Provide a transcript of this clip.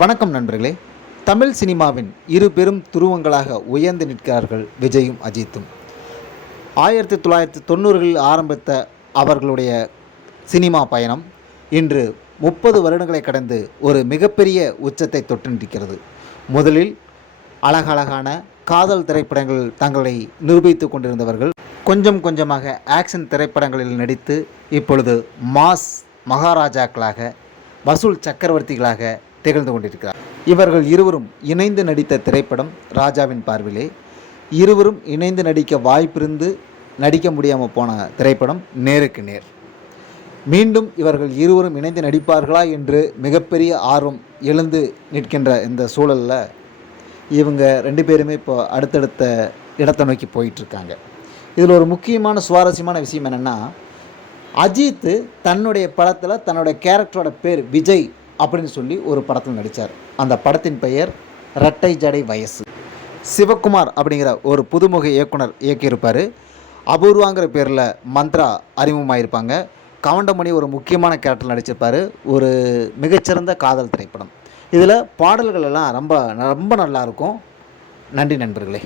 வணக்கம் நண்பர்களே. தமிழ் சினிமாவின் இரு பெரும் துருவங்களாக உயர்ந்து நிற்கிறார்கள் விஜயும் அஜித்தும். 1990களில் ஆரம்பித்த அவர்களுடைய சினிமா பயணம் இன்று 30 வருடங்களை கடந்து ஒரு மிகப்பெரிய உச்சத்தை தொட்டு நிற்கிறது. முதலில் அழகழகான காதல் திரைப்படங்களில் தங்களை நிரூபித்து கொண்டிருந்தவர்கள் கொஞ்சம் கொஞ்சமாக ஆக்ஷன் திரைப்படங்களில் நடித்து இப்பொழுது மாஸ் மகாராஜாக்களாக, வசூல் சக்கரவர்த்திகளாக திகழ்ந்து கொண்டிருக்கிறார். இவர்கள் இருவரும் இணைந்து நடித்த திரைப்படம் ராஜாவின் பார்வையிலே. இருவரும் இணைந்து நடிக்க வாய்ப்பிருந்து நடிக்க முடியாமல் போன திரைப்படம் நேருக்கு நேர். மீண்டும் இவர்கள் இருவரும் இணைந்து நடிப்பார்களா என்று மிகப்பெரிய ஆர்வம் எழுந்து நிற்கின்ற இந்த சூழலில் இவங்க ரெண்டு பேருமே இப்போ அடுத்தடுத்த இடத்தை நோக்கி போயிட்டுருக்காங்க. இதில் ஒரு முக்கியமான சுவாரஸ்யமான விஷயம் என்னென்னா, அஜித்து தன்னுடைய படத்தில் தன்னுடைய கேரக்டரோட பேர் விஜய் அப்படின்னு சொல்லி ஒரு படத்தில் நடித்தார். அந்த படத்தின் பெயர் ரெட்டை ஜடை வயசு. சிவகுமார் அப்படிங்கிற ஒரு புதுமுக இயக்குனர் இயக்கியிருப்பார். அபூர்வாங்கிற பேரில் மந்த்ரா அறிமுகமாயிருப்பாங்க. கவுண்டமணி ஒரு முக்கியமான கேரக்டர் நடிச்சிருப்பார். ஒரு மிகச்சிறந்த காதல் திரைப்படம். இதில் பாடல்கள் எல்லாம் ரொம்ப ரொம்ப நல்லாயிருக்கும். நன்றி நண்பர்களே.